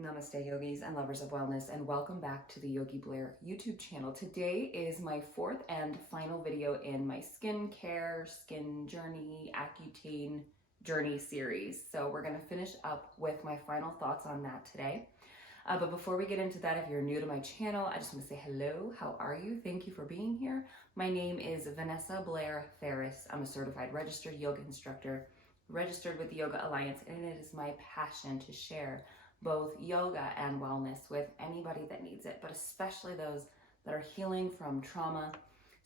Namaste yogis and lovers of wellness, and welcome back to the Yogi Blair YouTube channel. Today is my fourth and final video in my skincare, skin journey, Accutane journey series. So we're going to finish up with my final thoughts on that today. But before we get into that, if you're new to my channel, I just want to say hello. How are you? Thank you for being here. My name is Vanessa Blair Ferris. I'm a certified registered yoga instructor, registered with the Yoga Alliance, and it is my passion to share both yoga and wellness with anybody that needs it, but especially those that are healing from trauma.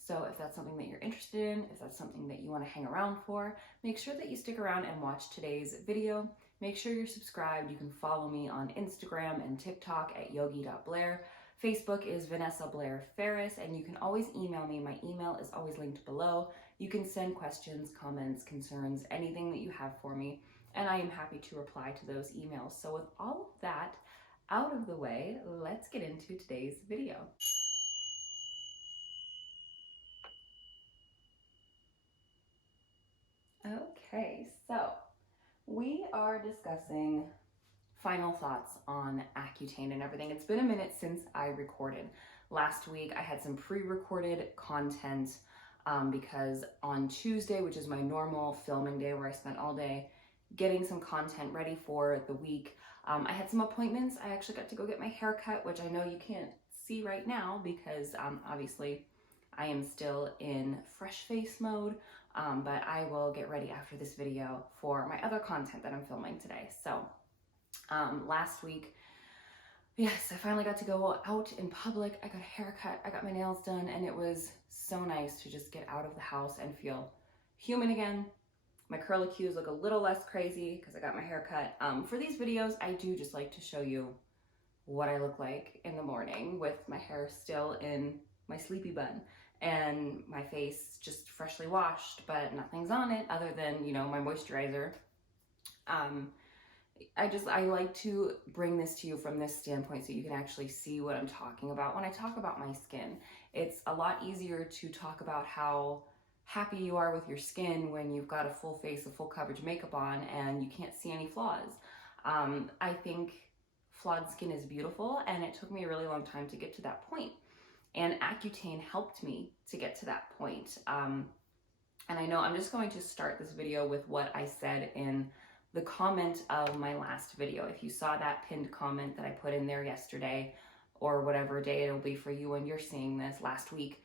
So if that's something that you're interested in, if that's something that you want to hang around for, make sure that you stick around and watch today's video. Make sure you're subscribed. You can follow me on Instagram and TikTok at yogi.blair. Facebook is Vanessa Blair Ferris, and you can always email me. My email is always linked below. You can send questions, comments, concerns, anything that you have for me, and I am happy to reply to those emails. So with all of that out of the way, let's get into today's video. Okay, so we are discussing final thoughts on Accutane and everything. It's been a minute since I recorded. Last week I had some pre-recorded content because on Tuesday, which is my normal filming day where I spent all day getting some content ready for the week, I had some appointments. I actually got to go get my hair cut, which I know you can't see right now because obviously I am still in fresh face mode, but I will get ready after this video for my other content that I'm filming today. So last week, yes, I finally got to go out in public. I got a haircut, I got my nails done, and it was so nice to just get out of the house and feel human again. My curlicues look a little less crazy because I got my hair cut. For these videos, I do just like to show you what I look like in the morning with my hair still in my sleepy bun and my face just freshly washed, but nothing's on it other than, you know, my moisturizer. I like to bring this to you from this standpoint so you can actually see what I'm talking about. When I talk about my skin, it's a lot easier to talk about how happy you are with your skin when you've got a full face of full coverage makeup on and you can't see any flaws. I think flawed skin is beautiful, and it took me a really long time to get to that point. And Accutane helped me to get to that point. And I know I'm just going to start this video with what I said in the comment of my last video. If you saw that pinned comment that I put in there yesterday, or whatever day it'll be for you when you're seeing this, last week,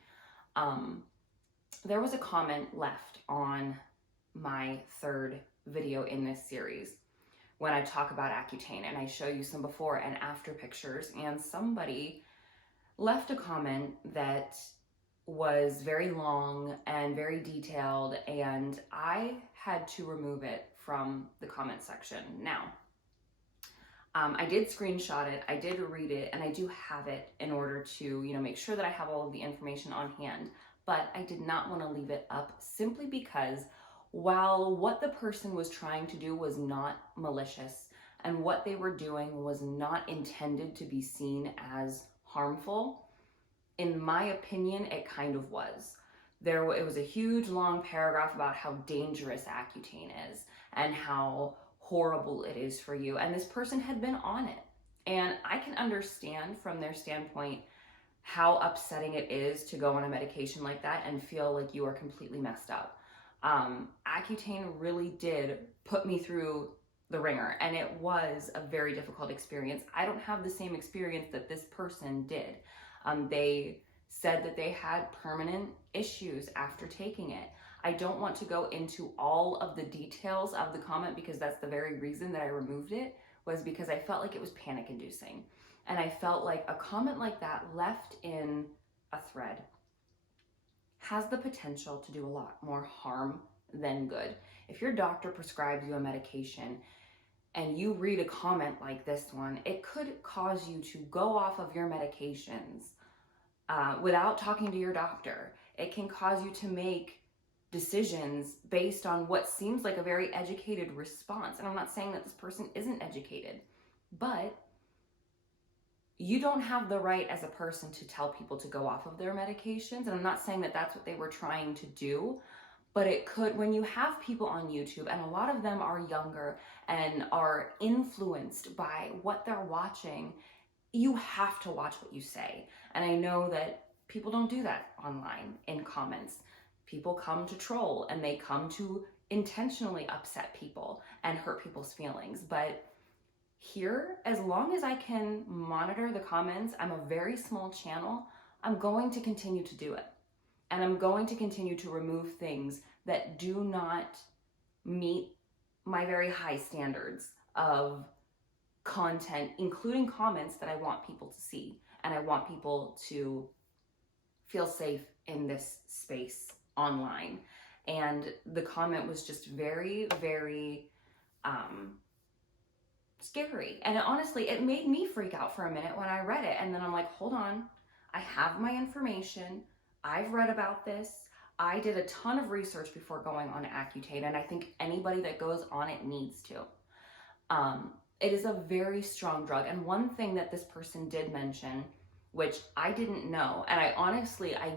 there was a comment left on my third video in this series when I talk about Accutane, and I show you some before and after pictures, and somebody left a comment that was very long and very detailed, and I had to remove it from the comment section. Now, I did screenshot it, I did read it, and I do have it in order to, you know, make sure that I have all of the information on hand, but I did not want to leave it up simply because while what the person was trying to do was not malicious and what they were doing was not intended to be seen as harmful, in my opinion, it kind of was. It was a huge long paragraph about how dangerous Accutane is and how horrible it is for you. And this person had been on it. And I can understand from their standpoint how upsetting it is to go on a medication like that and feel like you are completely messed up. Accutane really did put me through the ringer, and it was a very difficult experience. I don't have the same experience that this person did. They said that they had permanent issues after taking it. I don't want to go into all of the details of the comment because that's the very reason that I removed it, was because I felt like it was panic inducing. And I felt like a comment like that left in a thread has the potential to do a lot more harm than good. If your doctor prescribes you a medication and you read a comment like this one, it could cause you to go off of your medications without talking to your doctor. It can cause you to make decisions based on what seems like a very educated response. And I'm not saying that this person isn't educated, but you don't have the right as a person to tell people to go off of their medications. And I'm not saying that that's what they were trying to do, But it could, when you have people on YouTube, and a lot of them are younger and are influenced by what they're watching, you have to watch what you say. And I know that people don't do that online in comments. People come to troll and they come to intentionally upset people and hurt people's feelings. But here, as long as I can monitor the comments, I'm a very small channel, I'm going to continue to do it. And I'm going to continue to remove things that do not meet my very high standards of content, including comments that I want people to see. And I want people to feel safe in this space online. And the comment was just very, very scary. And honestly, it made me freak out for a minute when I read it. And then I'm like, hold on, I have my information. I've read about this. I did a ton of research before going on Accutane, and I think anybody that goes on it needs to. It is a very strong drug. And one thing that this person did mention, which I didn't know, and I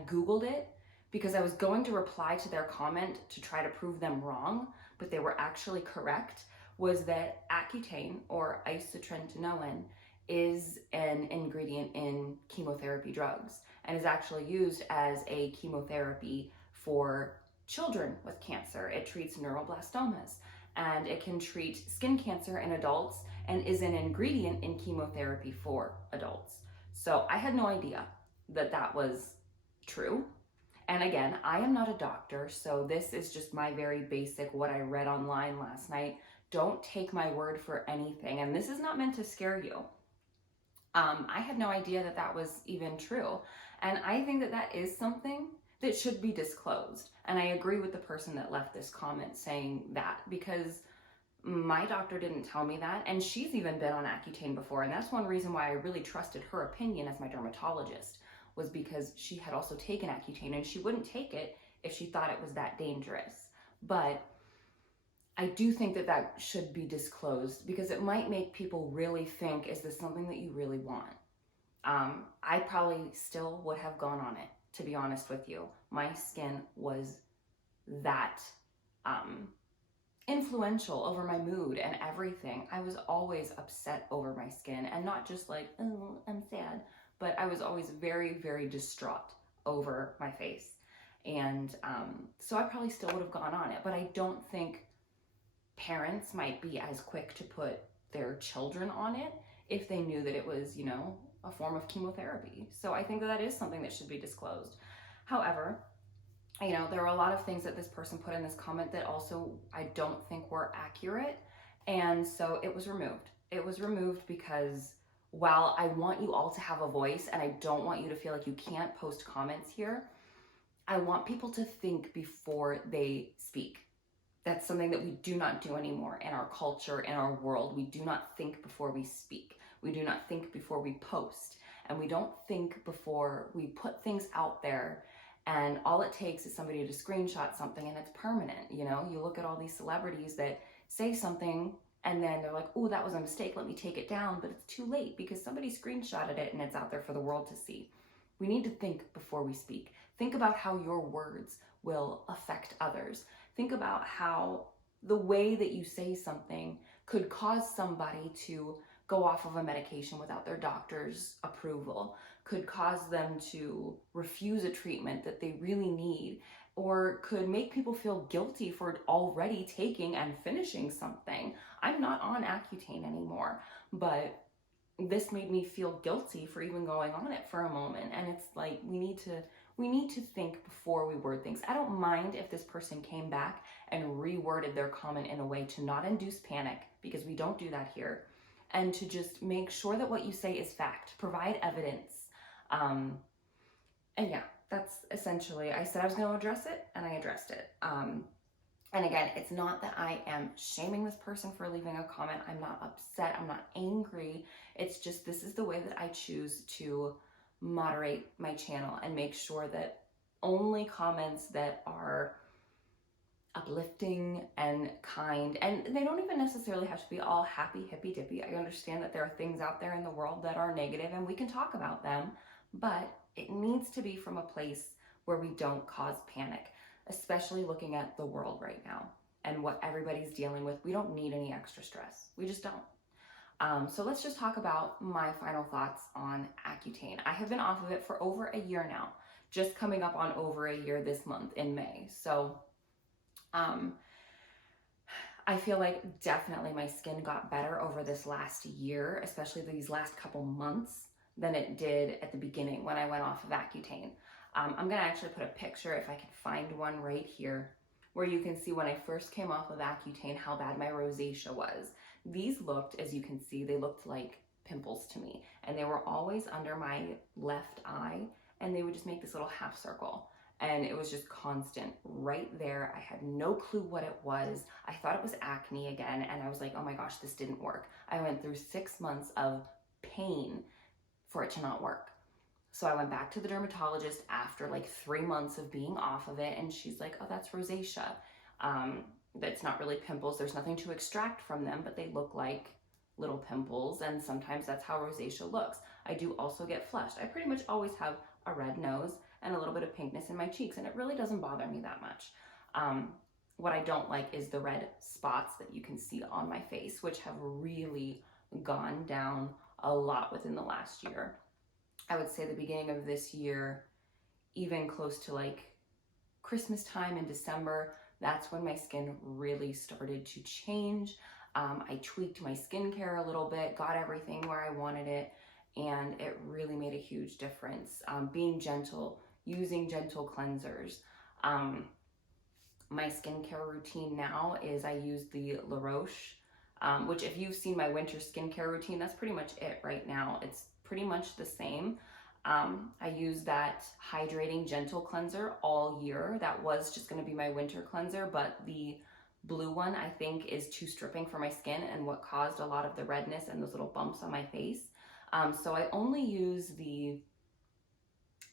Googled it because I was going to reply to their comment to try to prove them wrong, but they were actually correct, was that Accutane, or isotretinoin, is an ingredient in chemotherapy drugs and is actually used as a chemotherapy for children with cancer. It treats neuroblastomas, and it can treat skin cancer in adults and is an ingredient in chemotherapy for adults. So I had no idea that that was true. And again, I am not a doctor, so this is just my very basic, what I read online last night. Don't take my word for anything. And this is not meant to scare you. I had no idea that that was even true. And I think that that is something that should be disclosed. And I agree with the person that left this comment saying that, because my doctor didn't tell me that. And she's even been on Accutane before. And that's one reason why I really trusted her opinion as my dermatologist, was because she had also taken Accutane, and she wouldn't take it if she thought it was that dangerous. But I do think that that should be disclosed, because it might make people really think, is this something that you really want? I probably still would have gone on it, to be honest with you. My skin was that influential over my mood and everything. I was always upset over my skin, and not just like, oh, I'm sad, but I was always very, very distraught over my face. And so I probably still would have gone on it, but I don't think parents might be as quick to put their children on it if they knew that it was, you know, a form of chemotherapy. So I think that that is something that should be disclosed. However, you know, there were a lot of things that this person put in this comment that also I don't think were accurate. And so it was removed. It was removed because while I want you all to have a voice, and I don't want you to feel like you can't post comments here, I want people to think before they speak. That's something that we do not do anymore in our culture, in our world. We do not think before we speak. We do not think before we post. And we don't think before we put things out there. And all it takes is somebody to screenshot something, and it's permanent. You know, you look at all these celebrities that say something and then they're like, oh, that was a mistake, let me take it down. But it's too late because somebody screenshotted it and it's out there for the world to see. We need to think before we speak. Think about how your words will affect others. Think about how the way that you say something could cause somebody to go off of a medication without their doctor's approval, could cause them to refuse a treatment that they really need, or could make people feel guilty for already taking and finishing something. I'm not on Accutane anymore, but this made me feel guilty for even going on it for a moment. And it's like, we need to think before we word things. I don't mind if this person came back and reworded their comment in a way to not induce panic, because we don't do that here, and to just make sure that what you say is fact, provide evidence. And yeah, that's essentially, I said I was going to address it, and I addressed it. And again, it's not that I am shaming this person for leaving a comment. I'm not upset. I'm not angry. It's just, this is the way that I choose to moderate my channel and make sure that only comments that are uplifting and kind, and they don't even necessarily have to be all happy, hippy dippy. I understand that there are things out there in the world that are negative and we can talk about them, but it needs to be from a place where we don't cause panic. especially looking at the world right now and what everybody's dealing with. We don't need any extra stress. We just don't. So let's just talk about my final thoughts on Accutane. I have been off of it for over a year now, just coming up on over a year this month in May. So I feel like definitely my skin got better over this last year, especially these last couple months, than it did at the beginning when I went off of Accutane. I'm gonna actually put a picture, if I can find one right here, where you can see when I first came off of Accutane how bad my rosacea was. These looked, as you can see, they looked like pimples to me, and they were always under my left eye, and they would just make this little half circle. And it was just constant right there. I had no clue what it was. I thought it was acne again, and I was like, oh my gosh, this didn't work. I went through 6 months of pain for it to not work. So I went back to the dermatologist after like 3 months of being off of it, and she's like, oh, that's rosacea. That's not really pimples. There's nothing to extract from them, but they look like little pimples, and sometimes that's how rosacea looks. I do also get flushed. I pretty much always have a red nose and a little bit of pinkness in my cheeks, and it really doesn't bother me that much. What I don't like is the red spots that you can see on my face, which have really gone down a lot within the last year. I would say the beginning of this year, even close to like Christmas time in December, that's when my skin really started to change. I tweaked my skincare a little bit, got everything where I wanted it, and it really made a huge difference. Being gentle, using gentle cleansers. My skincare routine now is I use the La Roche, which if you've seen my winter skincare routine, that's pretty much it right now. It's pretty much the same. I use that hydrating gentle cleanser all year. That was just going to be my winter cleanser, but the blue one I think is too stripping for my skin and what caused a lot of the redness and those little bumps on my face. So I only use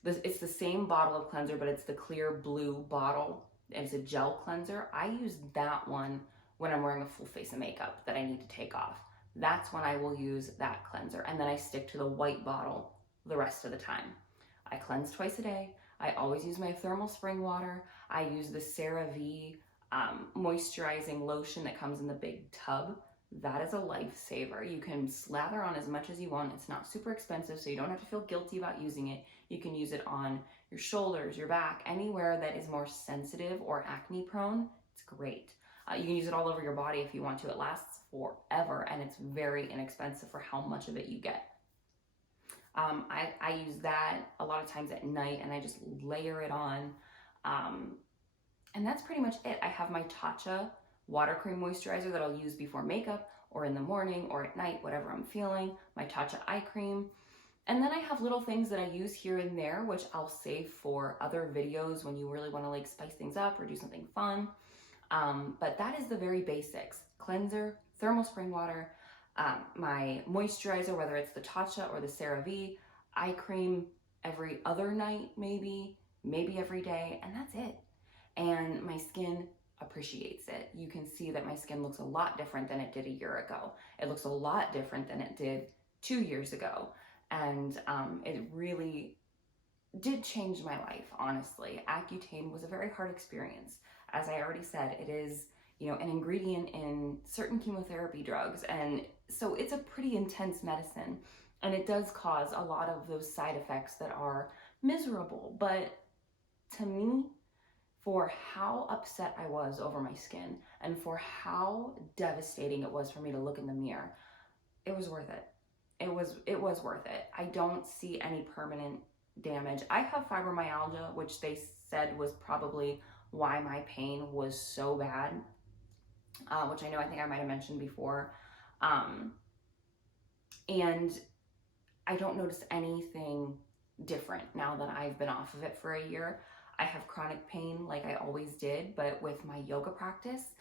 it's the same bottle of cleanser, but it's the clear blue bottle. It's a gel cleanser. I use that one when I'm wearing a full face of makeup that I need to take off. That's when I will use that cleanser. And then I stick to the white bottle the rest of the time. I cleanse twice a day. I always use my thermal spring water. I use the CeraVe moisturizing lotion that comes in the big tub. That is a lifesaver. You can slather on as much as you want. It's not super expensive, so you don't have to feel guilty about using it. You can use it on your shoulders, your back, anywhere that is more sensitive or acne prone. It's great. You can use it all over your body if you want to. It lasts forever, and it's very inexpensive for how much of it you get. I use that a lot of times at night, and I just layer it on. And that's pretty much it. I have my Tatcha water cream moisturizer that I'll use before makeup or in the morning or at night, whatever I'm feeling, my Tatcha eye cream. And then I have little things that I use here and there, which I'll save for other videos when you really want to like spice things up or do something fun. But that is the very basics: cleanser, thermal spring water, my moisturizer, whether it's the Tatcha or the CeraVe, eye cream every other night, maybe every day, and that's it. And my skin appreciates it. You can see that my skin looks a lot different than it did a year ago. It looks a lot different than it did 2 years ago. And it really did change my life, honestly. Accutane was a very hard experience. As I already said, it is, an ingredient in certain chemotherapy drugs. And so it's a pretty intense medicine. And it does cause a lot of those side effects that are miserable. But to me, for how upset I was over my skin and for how devastating it was for me to look in the mirror, it was worth it. It was worth it. I don't see any permanent damage. I have fibromyalgia, which they said was probably why my pain was so bad, which I think I might have mentioned before. And I don't notice anything different now that I've been off of it for a year. I have chronic pain like I always did, but with my yoga practice,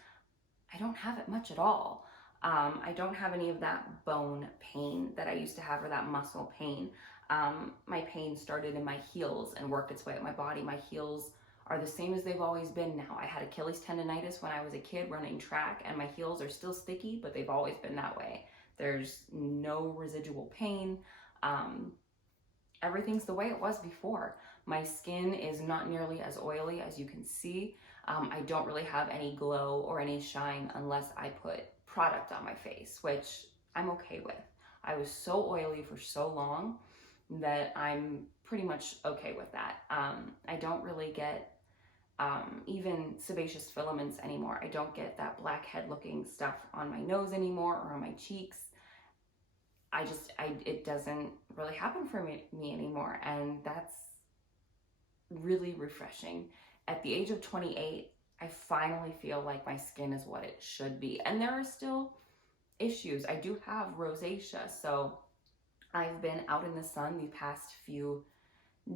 I don't have it much at all. I don't have any of that bone pain that I used to have or that muscle pain. My pain started in my heels and worked its way up my body. My heels are the same as they've always been now. I had Achilles tendonitis when I was a kid running track, and my heels are still sticky, but they've always been that way. There's no residual pain. Everything's the way it was before. My skin is not nearly as oily as you can see. I don't really have any glow or any shine unless I put product on my face, which I'm okay with. I was so oily for so long that I'm pretty much okay with that. I don't really get even sebaceous filaments anymore. I don't get that blackhead looking stuff on my nose anymore or on my cheeks. It doesn't really happen for me anymore, and that's really refreshing. At the age of 28, I finally feel like my skin is what it should be. And there are still issues. I do have rosacea, so I've been out in the sun the past few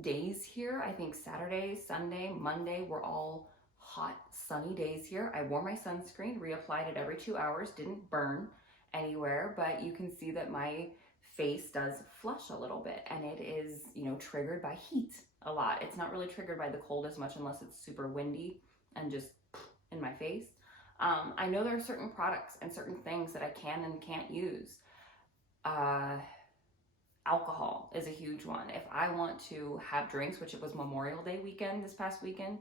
days here. I think Saturday, Sunday, Monday were all hot, sunny days here. I wore my sunscreen, reapplied it every 2 hours, didn't burn anywhere, but you can see that my face does flush a little bit, and it is, you know, triggered by heat a lot. It's not really triggered by the cold as much unless it's super windy and just in my face. I know there are certain products and certain things that I can and can't use. Alcohol is a huge one. If I want to have drinks, which it was Memorial Day weekend this past weekend,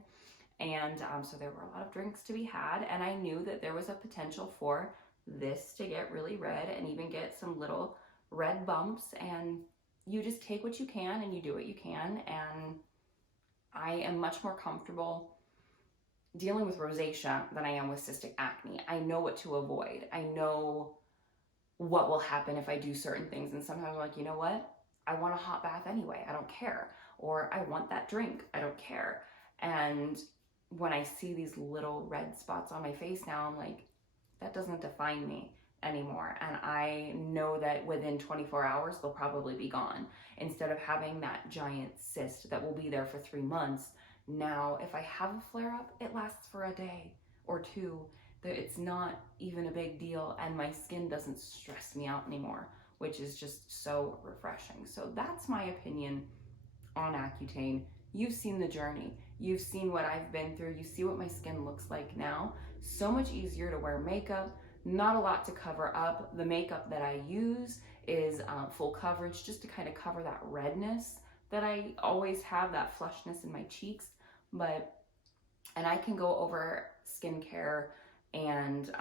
and so there were a lot of drinks to be had, and I knew that there was a potential for this to get really red and even get some little red bumps, and you just take what you can and you do what you can, and I am much more comfortable dealing with rosacea than I am with cystic acne. I know what to avoid. I know what will happen if I do certain things, and sometimes I'm like, you know what? I want a hot bath anyway. I don't care. Or I want that drink. I don't care. And when I see these little red spots on my face now, I'm like, that doesn't define me anymore. And I know that within 24 hours, they'll probably be gone. Instead of having that giant cyst that will be there for 3 months, now if I have a flare up, it lasts for a day or two. It's not even a big deal, and my skin doesn't stress me out anymore, which is just so refreshing. So that's my opinion on Accutane. You've seen the journey. You've seen what I've been through. You see what my skin looks like now. So much easier to wear makeup, not a lot to cover up. The makeup that I use is full coverage, just to kind of cover that redness that I always have, that flushness in my cheeks. And I can go over skincare and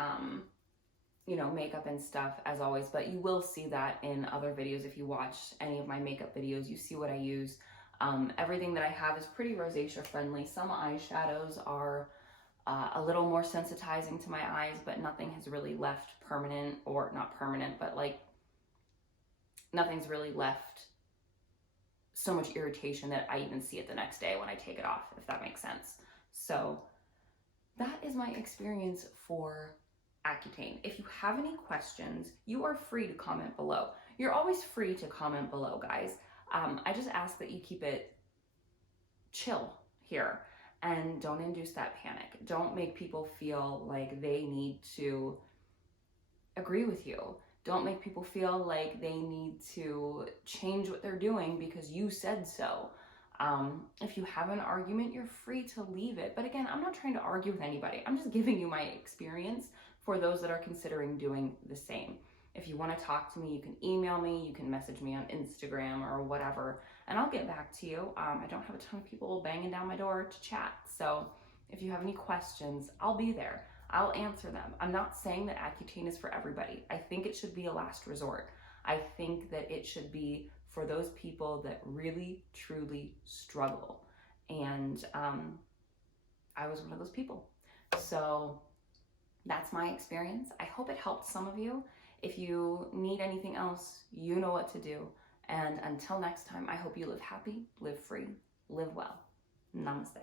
you know, makeup and stuff as always, but you will see that in other videos. If you watch any of my makeup videos, you see what I use. Everything that I have is pretty rosacea friendly. Some eyeshadows are a little more sensitizing to my eyes, but nothing has really left permanent, or not permanent, but like nothing's really left so much irritation that I even see it the next day when I take it off, if that makes sense. So that is my experience for Accutane. If you have any questions, you are free to comment below. You're always free to comment below, guys. I just ask that you keep it chill here and don't induce that panic. Don't make people feel like they need to agree with you. Don't make people feel like they need to change what they're doing because you said so. If you have an argument, you're free to leave it. But again, I'm not trying to argue with anybody. I'm just giving you my experience for those that are considering doing the same. If you want to talk to me, you can email me, you can message me on Instagram or whatever, and I'll get back to you. I don't have a ton of people banging down my door to chat. So if you have any questions, I'll be there. I'll answer them. I'm not saying that Accutane is for everybody. I think it should be a last resort. I think that it should be for those people that really, truly struggle. And I was one of those people. So that's my experience. I hope it helped some of you. If you need anything else, you know what to do. And until next time, I hope you live happy, live free, live well. Namaste.